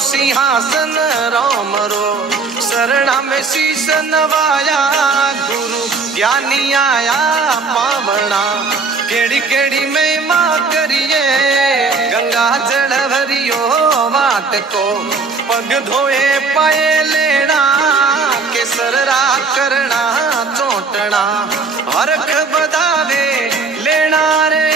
सिंहासन राम रो शरणा में शीश नवाया गुरु ज्ञानी आया पावना केड़ी केड़ी महिमा करिए गंगा जल भरियो वाट को पग धोए पाए लेना केसरा करना चोटना हरख बदावे लेना रे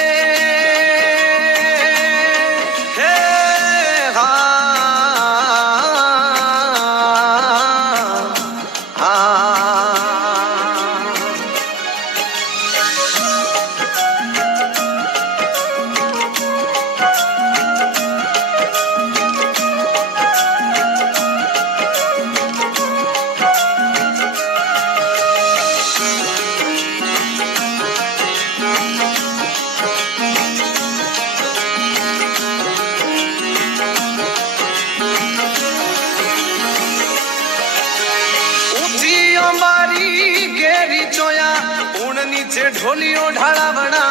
नीचे ढोलियो ढाला बना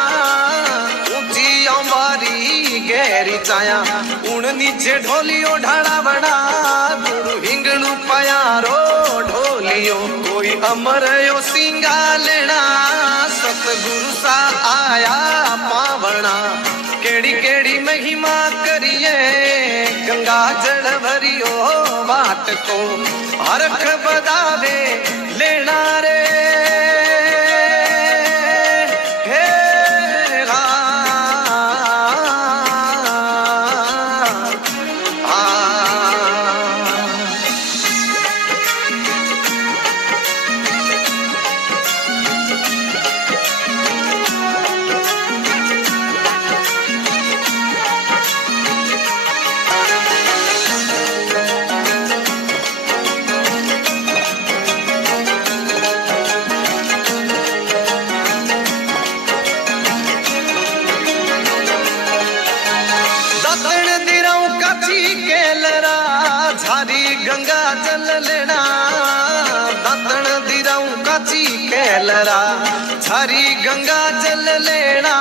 ऊंची अंबारी गहरी छाया उन नीचे ढोलियो ढाला बना गुरु हिंगणु पयारो ढोलियो कोई अमर यो सिंगा लेना सतगुरु सा आया पावना केड़ी केड़ी महिमा करिए गंगा जल भरियो वाट को हरख बदावे लेना रे गंगा जल लेना दातन दिराऊ काची कैलरा छारी गंगा जल लेना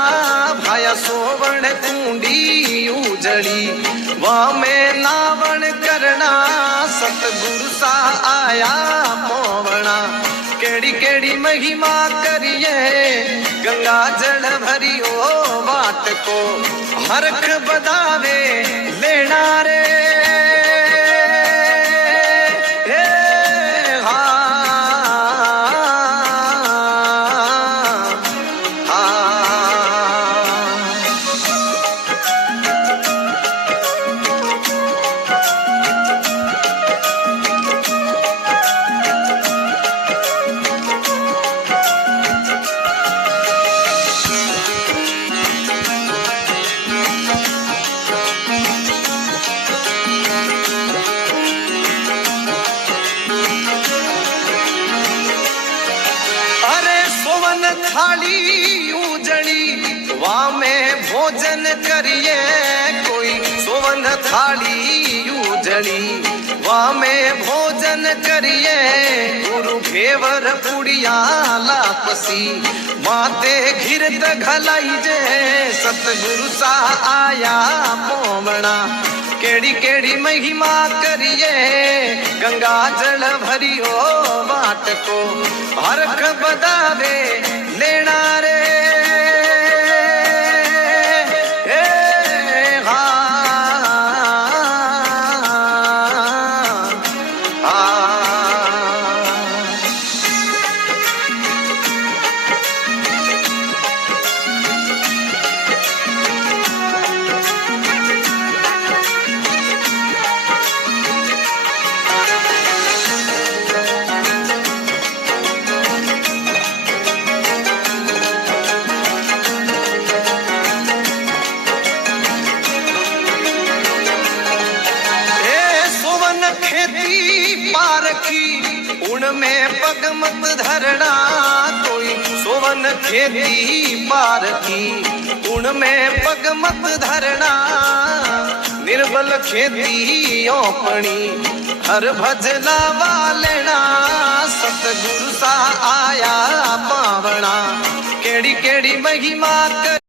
भाया सोवण कुंडी उजड़ी वहाँ में नावण करना सतगुरु सा आया मोवना केड़ी केड़ी महिमा करिए गंगा जल भरियो वाट को हरख बदावे लेना रे थाली उजड़ी वहाँ में भोजन करिए कोई सोवन थाली उजड़ी वहाँ में भोजन करिए गुरु घेवर पुड़िया लापसी माते घिरत घलाई जे सतगुरु सा आया पोवना केड़ी केड़ी महिमा करिए गंगा जल भरियो वाट को हरख बदावे लेना रे उनमें पग मत धरना कोई सोवन खेती पार की उनमें पग मत धरना निर्बल खेती ओपणी हर भजना वालेना सतगुरु सा आया पावना केड़ी केड़ी महिमा कर